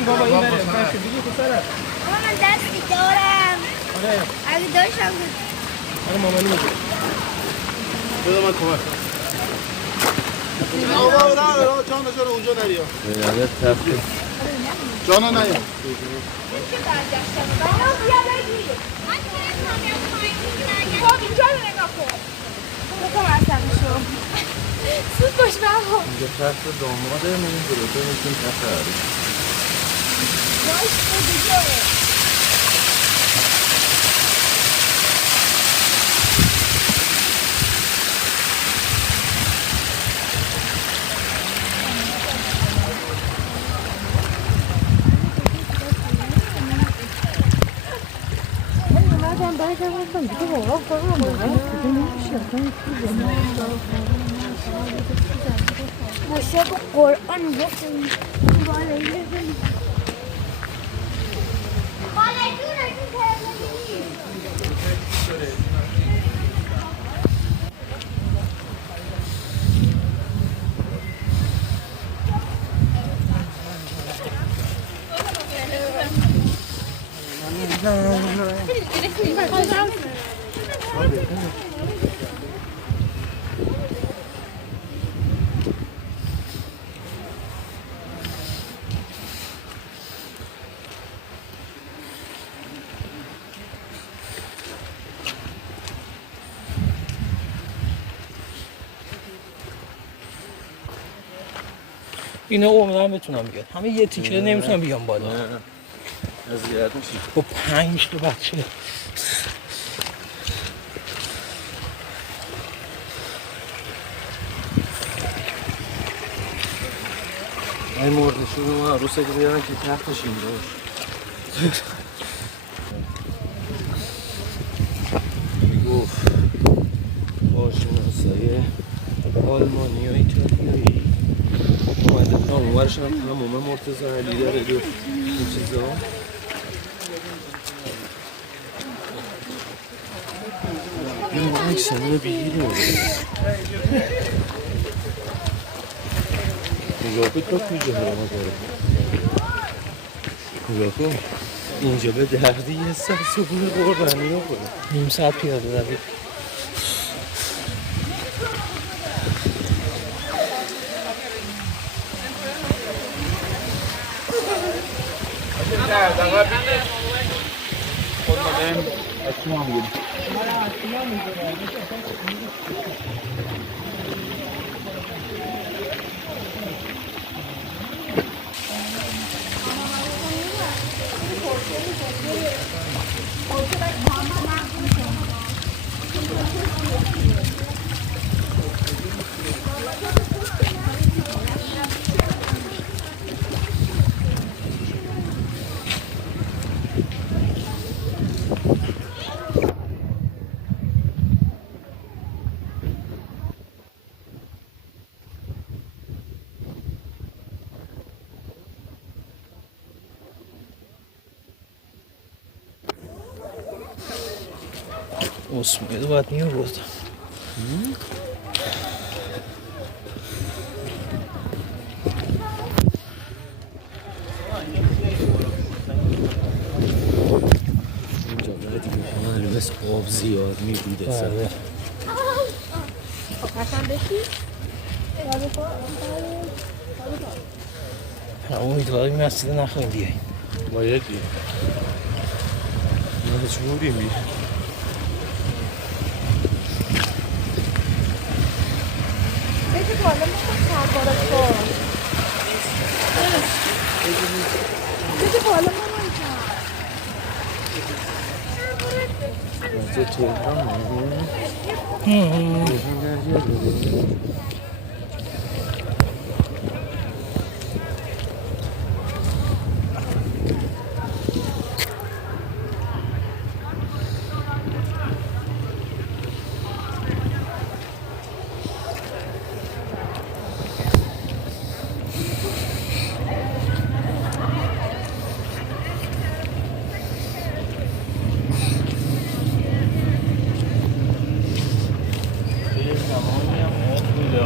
ای بابا این بره باشه دیگه پسرم من دستی دارم آره اگه داشتم آره مامانی میگه بذار من کمک آقا را جان چرا اونجا نریا یعنی تفکر جانا نیا اینجا رو نگاه کن بکن اصلا شو سود باش بابا اینجا تفکر داماده نمیدونه تو میتونی تفکر باش خودجا ماشا با قرآن گفتم اینو عمرم بتونم بیاد همه یه تیکه نمیتونم بیام بالا اذیت میشی با 5 تا بچه این مرده شروع ما عروسه که بیارن که تختش اینجا میگفت باشناسای آلمانی و ایتالیایی اومده نامورش هم همومه مرتضی علی داره دو این چیزا این عکس همه بگیره نگاه کن تا کجا هرما داره نگاه کن اینجا به دردی یه سر سبون قربانی ها کنه نیم ساعت پیاده روی اسمیده باید می‌آوردم اینجا باید دیگه معلوم است آب زیاد می‌بوده بله امیدواریم مسجد نخواهیم بیاییم باید بیاییم مجبوریم بیاییم بگی بالا میخوام سربارت کن بگی بالا مامان کن اینجا تهران تهران درجه داره زمانی هم بوده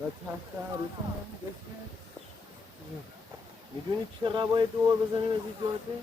و تحت عروس هم میدونی چه قبای دور بزنیم از این جاده؟